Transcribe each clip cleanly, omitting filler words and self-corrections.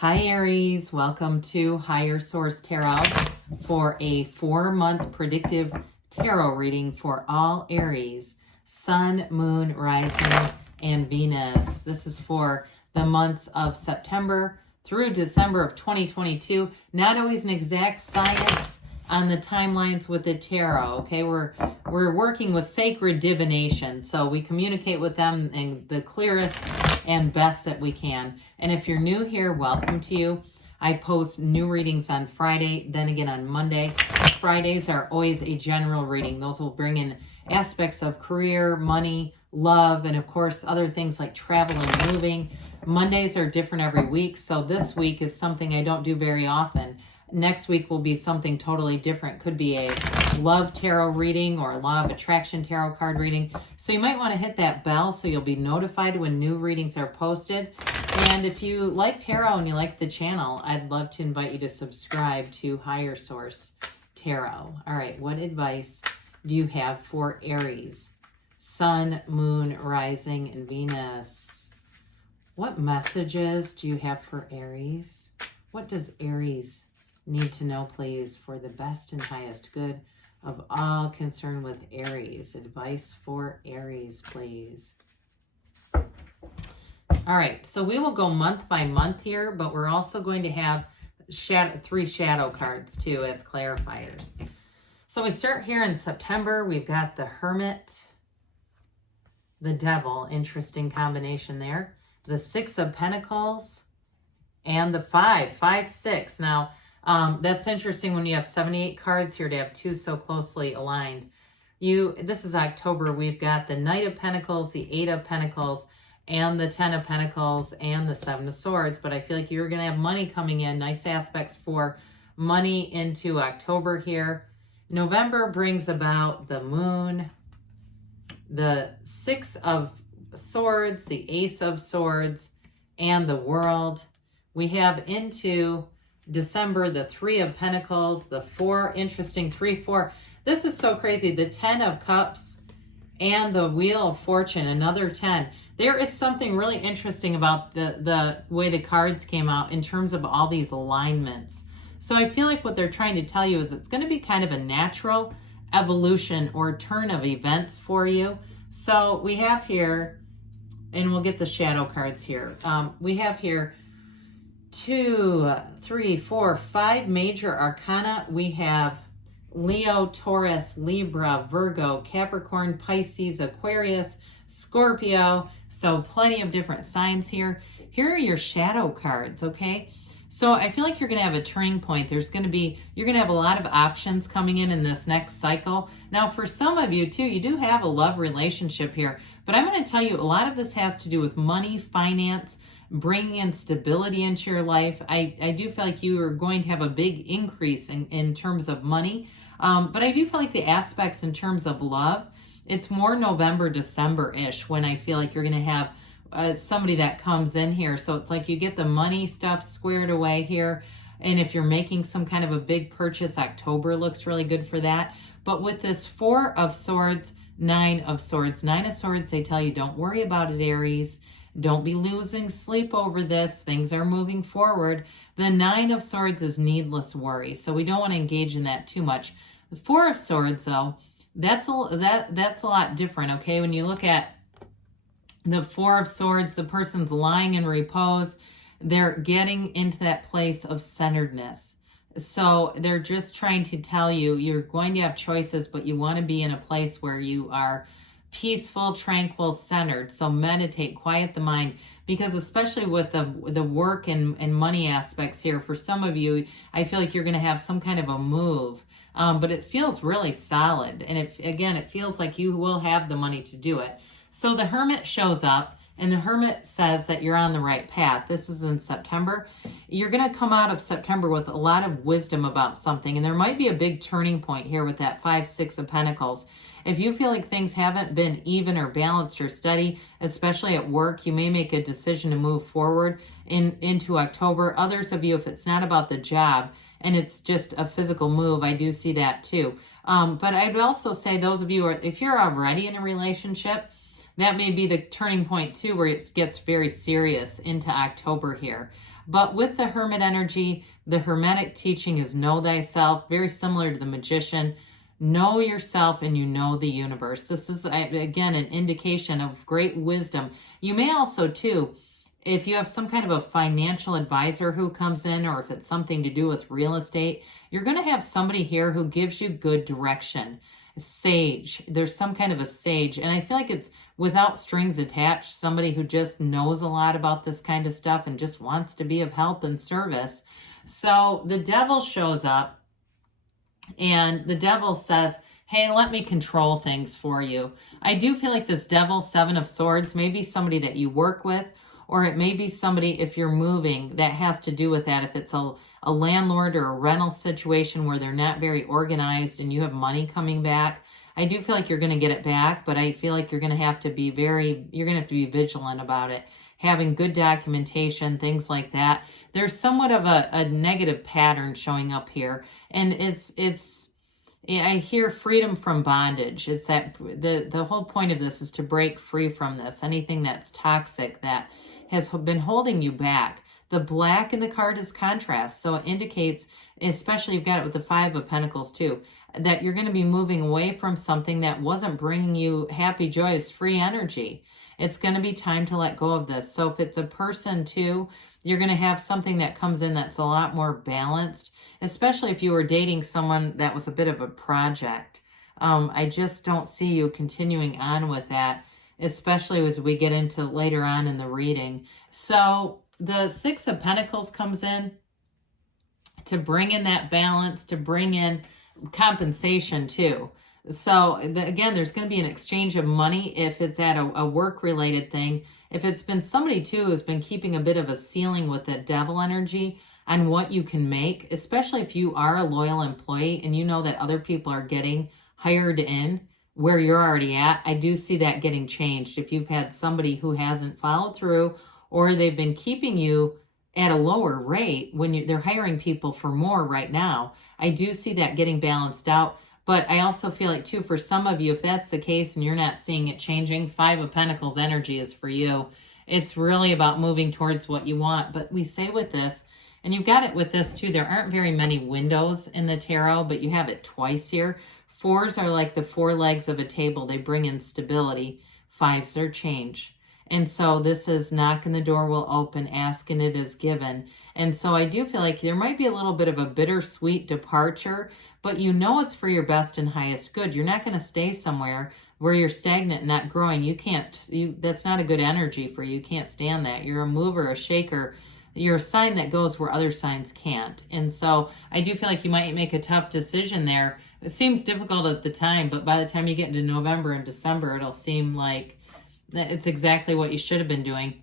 Hi Aries, welcome to Higher Source Tarot for a 4-month predictive tarot reading for all Aries, Sun, Moon, Rising, and Venus. This is for the months of September through December of 2022. Not always an exact science on the timelines with the tarot, okay? We're working with sacred divination, so we communicate with them in the clearest and best that we can. And if you're new here, welcome to you. I post new readings on Friday, then again on Monday. Fridays are always a general reading. Those will bring in aspects of career, money, love, and of course other things like travel and moving. Mondays are different every week, so this week is something I don't do very often. Next week will be something totally different. Could be a love tarot reading or law of attraction tarot card reading. So you might want to hit that bell so you'll be notified when new readings are posted. And if you like tarot and you like the channel, I'd love to invite you to subscribe to Higher Source Tarot. All right, what advice do you have for Aries? Sun, Moon, Rising, and Venus. What messages do you have for Aries? What does Aries need to know, please, for the best and highest good of all concerned with Aries? Advice for Aries, please. All right, so we will go month by month here, but we're also going to have three shadow cards too as clarifiers. So we start here in September. We've got the Hermit, the Devil, interesting combination there, the Six of Pentacles, and the 5, 6. Now, that's interesting when you have 78 cards here to have two so closely aligned. This is October. We've got the Knight of Pentacles, the 8 of Pentacles, and the 10 of Pentacles, and the 7 of Swords. But I feel like you're going to have money coming in. Nice aspects for money into October here. November brings about the Moon, the 6 of Swords, the Ace of Swords, and the World. We have into December, the 3 of Pentacles, the 4, interesting 3, 4. This is so crazy. The 10 of Cups and the Wheel of Fortune, another 10. There is something really interesting about the way the cards came out in terms of all these alignments. So I feel like what they're trying to tell you is it's going to be kind of a natural evolution or turn of events for you. So we have here, and we'll get the shadow cards here. We have here 2, 3, 4, 5 major arcana. We have Leo, Taurus, Libra, Virgo, Capricorn, Pisces, Aquarius, Scorpio. So plenty of different signs here. Here are your shadow cards, okay? So I feel like you're going to have a turning point. You're going to have a lot of options coming in this next cycle. Now, for some of you too, you do have a love relationship here, but I'm going to tell you a lot of this has to do with money, finance, bringing in stability into your life. I do feel like you are going to have a big increase in terms of money. But I do feel like the aspects in terms of love, it's more November, December-ish when I feel like you're going to have somebody that comes in here. So it's like you get the money stuff squared away here. And if you're making some kind of a big purchase, October looks really good for that. But with this 4 of Swords, 9 of Swords. 9 of Swords, they tell you don't worry about it, Aries. Don't be losing sleep over this. Things are moving forward. The 9 of Swords is needless worry. So we don't want to engage in that too much. The 4 of Swords, though, that's a lot different, okay? When you look at the 4 of Swords, the person's lying in repose. They're getting into that place of centeredness. So they're just trying to tell you you're going to have choices, but you want to be in a place where you are peaceful, tranquil, centered. So meditate, quiet the mind, because especially with the work and money aspects here, for some of you, I feel like you're going to have some kind of a move. But it feels really solid. And it feels like you will have the money to do it. So the Hermit shows up, and the Hermit says that you're on the right path. This is in September. You're going to come out of September with a lot of wisdom about something. And there might be a big turning point here with that 5, 6 of Pentacles. If you feel like things haven't been even or balanced or steady, especially at work, you may make a decision to move forward into October. Others of you, if it's not about the job, and it's just a physical move, I do see that too. But I'd also say those of you, if you're already in a relationship, that may be the turning point too, where it gets very serious into October here. But with the Hermit energy, the Hermetic teaching is know thyself, very similar to the Magician. Know yourself and you know the universe. This is, again, an indication of great wisdom. You may also, too, if you have some kind of a financial advisor who comes in, or if it's something to do with real estate, you're going to have somebody here who gives you good direction. Sage. There's some kind of a sage. And I feel like it's without strings attached, somebody who just knows a lot about this kind of stuff and just wants to be of help and service. So the devil shows up, and the devil says, hey, let me control things for you. I do feel like this devil, Seven of Swords, may be somebody that you work with, or it may be somebody, if you're moving, that has to do with that. If it's a landlord or a rental situation where they're not very organized and you have money coming back, I do feel like you're going to get it back, but I feel like you're going to have to be vigilant about it. Having good documentation, things like that. There's somewhat of a negative pattern showing up here. And I hear freedom from bondage. It's that the whole point of this is to break free from this. Anything that's toxic that has been holding you back. The black in the card is contrast. So it indicates, especially you've got it with the Five of Pentacles too, that you're going to be moving away from something that wasn't bringing you happy, joyous, free energy. It's going to be time to let go of this. So if it's a person too, you're going to have something that comes in that's a lot more balanced, especially if you were dating someone that was a bit of a project. I just don't see you continuing on with that, especially as we get into later on in the reading. So the Six of Pentacles comes in to bring in that balance, to bring in compensation too. So again, there's going to be an exchange of money if it's at a work-related thing. If it's been somebody too who's been keeping a bit of a ceiling with the devil energy on what you can make, especially if you are a loyal employee and you know that other people are getting hired in where you're already at, I do see that getting changed. If you've had somebody who hasn't followed through, or they've been keeping you at a lower rate when they're hiring people for more right now, I do see that getting balanced out. But I also feel like, too, for some of you, if that's the case and you're not seeing it changing, Five of Pentacles energy is for you. It's really about moving towards what you want. But we say with this, and you've got it with this, too, there aren't very many windows in the tarot, but you have it twice here. Fours are like the four legs of a table. They bring in stability. Fives are change. And so this is knocking the door will open, asking it is given. And so I do feel like there might be a little bit of a bittersweet departure, but you know it's for your best and highest good. You're not going to stay somewhere where you're stagnant, not growing. That's not a good energy for you. You can't stand that. You're a mover, a shaker. You're a sign that goes where other signs can't. And so I do feel like you might make a tough decision there. It seems difficult at the time, but by the time you get into November and December, it'll seem like it's exactly what you should have been doing.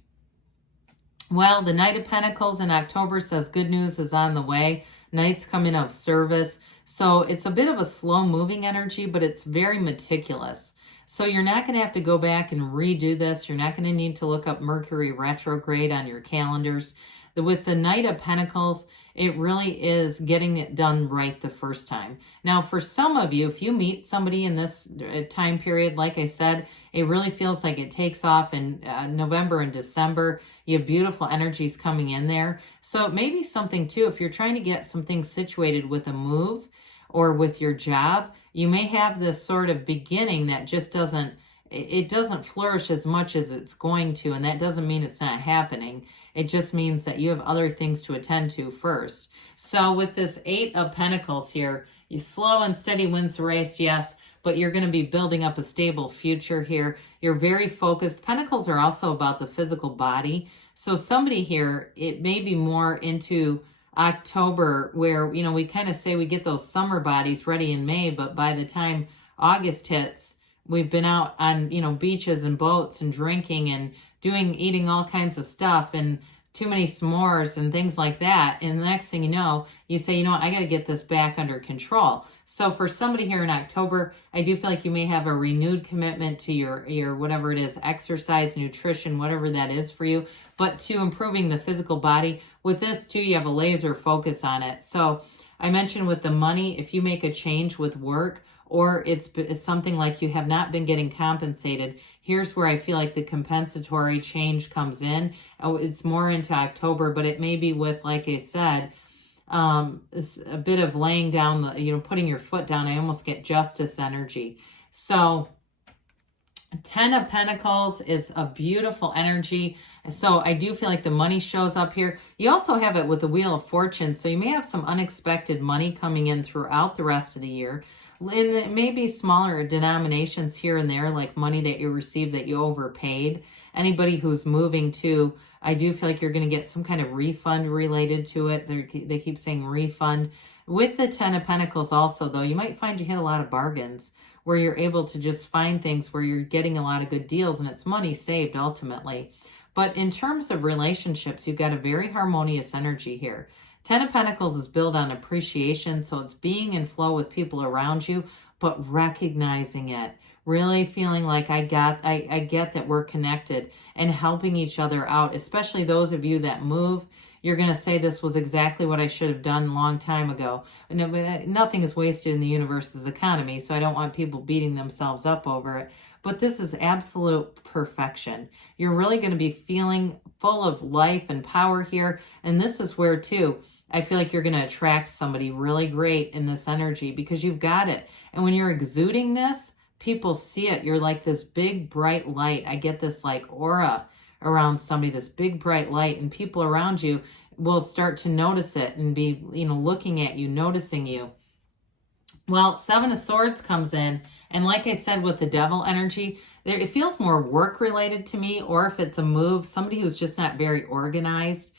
Well, the Knight of Pentacles in October says good news is on the way. Knights come in of service. So it's a bit of a slow moving energy, but it's very meticulous. So you're not going to have to go back and redo this. You're not going to need to look up Mercury retrograde on your calendars. With the Knight of Pentacles, it really is getting it done right the first time. Now, for some of you, if you meet somebody in this time period, like I said, it really feels like it takes off in November and December. You have beautiful energies coming in there. So it may be something too, if you're trying to get some things situated with a move or with your job, you may have this sort of beginning that just doesn't flourish as much as it's going to. And that doesn't mean it's not happening. It just means that you have other things to attend to first. So with this Eight of Pentacles here, you slow and steady wins the race, yes, but you're going to be building up a stable future here. You're very focused. Pentacles are also about the physical body. So somebody here, it may be more into October where, we kind of say we get those summer bodies ready in May, but by the time August hits, we've been out on, beaches and boats and drinking and eating all kinds of stuff and too many s'mores and things like that. And the next thing you know, you say, I got to get this back under control. So for somebody here in October, I do feel like you may have a renewed commitment to your whatever it is, exercise, nutrition, whatever that is for you, but to improving the physical body. With this too, you have a laser focus on it. So I mentioned with the money, if you make a change with work, or it's something like you have not been getting compensated. Here's where I feel like the compensatory change comes in. Oh, it's more into October, but it may be with, like I said, it's a bit of laying down the, putting your foot down. I almost get justice energy. So 10 of Pentacles is a beautiful energy. So I do feel like the money shows up here. You also have it with the Wheel of Fortune. So you may have some unexpected money coming in throughout the rest of the year. And it may be smaller denominations here and there, like money that you received that you overpaid. Anybody who's moving to, I do feel like you're going to get some kind of refund related to it. They keep saying refund. With the 10 of Pentacles also, though, you might find you hit a lot of bargains where you're able to just find things where you're getting a lot of good deals and it's money saved ultimately. But in terms of relationships, you've got a very harmonious energy here. 10 of Pentacles is built on appreciation, so it's being in flow with people around you, but recognizing it. Really feeling like I get that we're connected and helping each other out, especially those of you that move. You're going to say this was exactly what I should have done a long time ago. Nothing is wasted in the universe's economy, so I don't want people beating themselves up over it. But this is absolute perfection. You're really going to be feeling full of life and power here. And this is where, too, I feel like you're going to attract somebody really great in this energy because you've got it. And when you're exuding this, people see it. You're like this big, bright light. I get this like aura around somebody, this big bright light, and people around you will start to notice it and be, looking at you, noticing you. Well, 7 of Swords comes in, and like I said with the Devil energy, it feels more work related to me, or if it's a move, somebody who's just not very organized.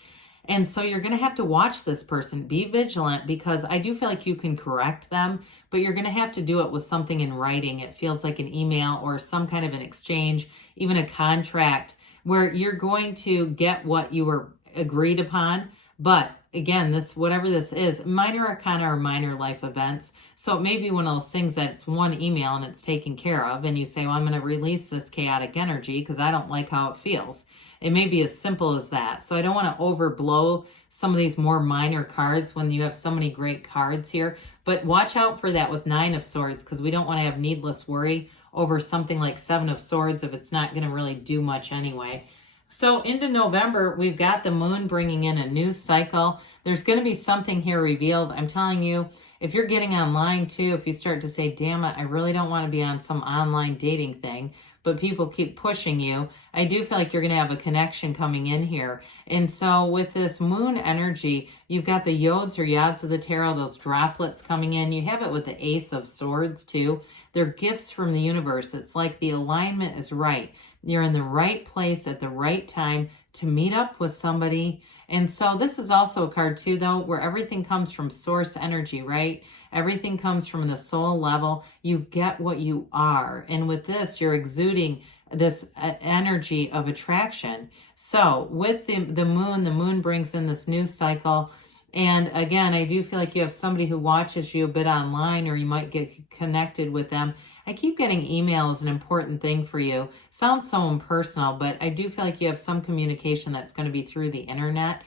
And so you're going to have to watch this person. Be vigilant, because I do feel like you can correct them, but you're going to have to do it with something in writing. It feels like an email or some kind of an exchange, even a contract, where you're going to get what you were agreed upon. But again, whatever this is, minor arcana or minor life events. So it may be one of those things that it's one email and it's taken care of, and you say, well, I'm going to release this chaotic energy because I don't like how it feels. It may be as simple as that. So I don't want to overblow some of these more minor cards when you have so many great cards here. But watch out for that with 9 of Swords, because we don't want to have needless worry over something like 7 of Swords if it's not going to really do much anyway. So into November, we've got the moon bringing in a new cycle. There's going to be something here revealed. I'm telling you, if you're getting online too, if you start to say, damn it, I really don't want to be on some online dating thing, but people keep pushing you, I do feel like you're going to have a connection coming in here. And so with this moon energy, you've got the yods or yads of the tarot, those droplets coming in. You have it with the Ace of Swords too. They're gifts from the universe. It's like the alignment is right. You're in the right place at the right time to meet up with somebody. And so this is also a card too, though, where everything comes from source energy, right? Everything comes from the soul level. You get what you are. And with this, you're exuding this energy of attraction. So with the moon brings in this new cycle. And again, I do feel like you have somebody who watches you a bit online, or you might get connected with them. I keep getting email is an important thing for you. Sounds so impersonal, but I do feel like you have some communication that's going to be through the internet.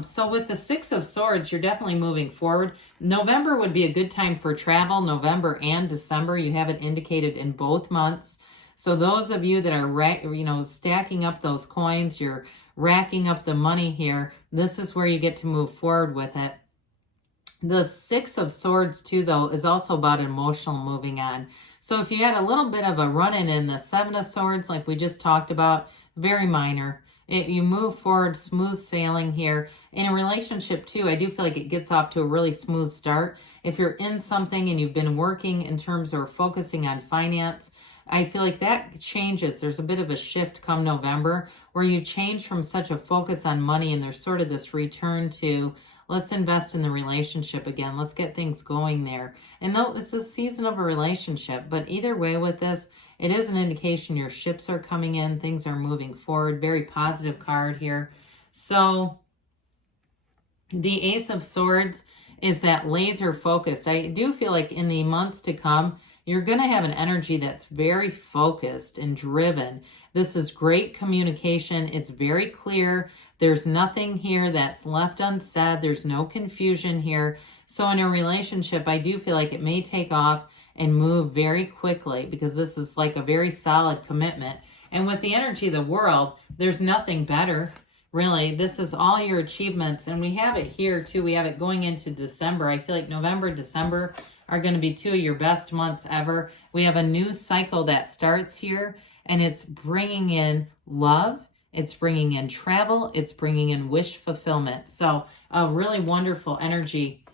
So with the 6 of Swords, you're definitely moving forward. November would be a good time for travel. November and December, you have it indicated in both months. So those of you that are, stacking up those coins, you're racking up the money here, this is where you get to move forward with it. The 6 of Swords too, though, is also about emotional moving on. So if you had a little bit of a run-in in the 7 of Swords, like we just talked about, very minor. You move forward, smooth sailing here. In a relationship too, I do feel like it gets off to a really smooth start. If you're in something and you've been working in terms of focusing on finance, I feel like that changes. There's a bit of a shift come November where you change from such a focus on money, and there's sort of this return to, let's invest in the relationship again. Let's get things going there. And though it's a season of a relationship, but either way with this, it is an indication your ships are coming in. Things are moving forward. Very positive card here. So the Ace of Swords is that laser focused. I do feel like in the months to come, you're going to have an energy that's very focused and driven. This is great communication. It's very clear. There's nothing here that's left unsaid. There's no confusion here. So in a relationship, I do feel like it may take off and move very quickly, because this is like a very solid commitment. And with the energy of the world, there's nothing better, really. This is all your achievements. And we have it here too. We have it going into December. I feel like November, December are going to be 2 of your best months ever. We have a new cycle that starts here, and it's bringing in love. It's bringing in travel. It's bringing in wish fulfillment. So a really wonderful energy.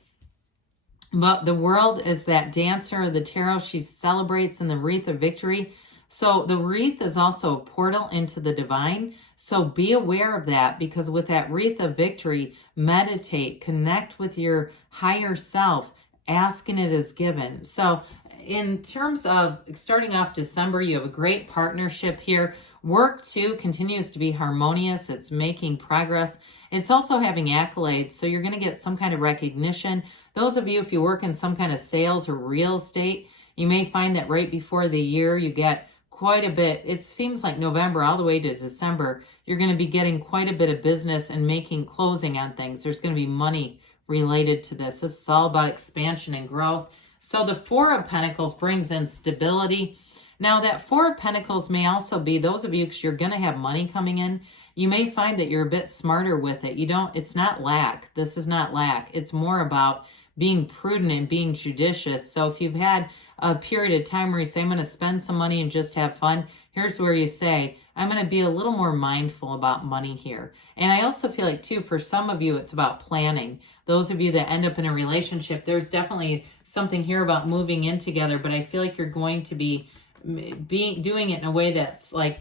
But the world is that dancer of the tarot. She celebrates in the wreath of victory. So the wreath is also a portal into the divine. So be aware of that, because with that wreath of victory, meditate, connect with your higher self, asking it is given. So in terms of starting off December, you have a great partnership here. Work too continues to be harmonious. It's making progress. It's also having accolades. So you're going to get some kind of recognition. Those of you, if you work in some kind of sales or real estate, you may find that right before the year you get quite a bit. It seems like November all the way to December, you're going to be getting quite a bit of business and making closing on things. There's going to be money related to this. This is all about expansion and growth. So the Four of Pentacles brings in stability. Now that Four of Pentacles may also be those of you, because you're going to have money coming in, you may find that you're a bit smarter with it. It's not lack. This is not lack. It's more about being prudent and being judicious. So if you've had a period of time where you say, I'm going to spend some money and just have fun, here's where you say, I'm going to be a little more mindful about money here. And I also feel like too, for some of you, it's about planning. Those of you that end up in a relationship, there's definitely something here about moving in together, but I feel like you're going to be doing it in a way that's like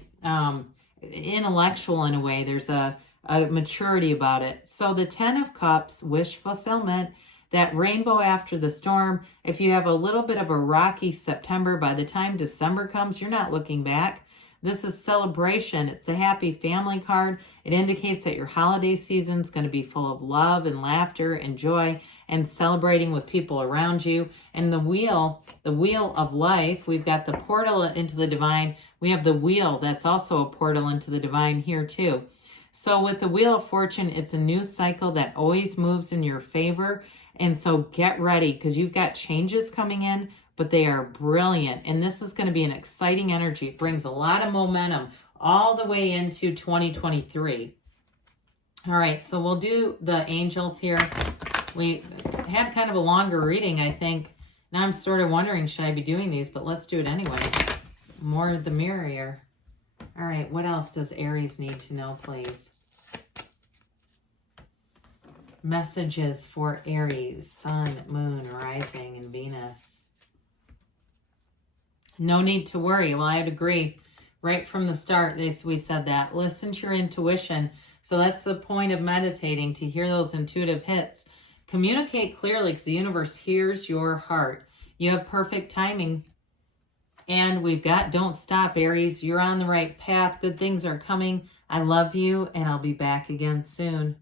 intellectual in a way. There's a maturity about it. So the Ten of Cups, wish fulfillment, that rainbow after the storm. If you have a little bit of a rocky September, by the time December comes, you're not looking back. This is celebration. It's a happy family card. It indicates that your holiday season is going to be full of love and laughter and joy and celebrating with people around you. And the wheel of life, we've got the portal into the divine. We have the wheel that's also a portal into the divine here too. So with the Wheel of Fortune, it's a new cycle that always moves in your favor. And so get ready, because you've got changes coming in, but they are brilliant. And this is going to be an exciting energy. It brings a lot of momentum all the way into 2023. All right, so we'll do the angels here. We had kind of a longer reading, I think. Now I'm sort of wondering, should I be doing these? But let's do it anyway. More the merrier. All right, what else does Aries need to know, please? Messages for Aries, Sun, Moon, Rising, and Venus. No need to worry. Well, I'd agree. Right from the start, we said that. Listen to your intuition. So that's the point of meditating, to hear those intuitive hits. Communicate clearly, because the universe hears your heart. You have perfect timing. And we've got don't stop, Aries. You're on the right path. Good things are coming. I love you, and I'll be back again soon.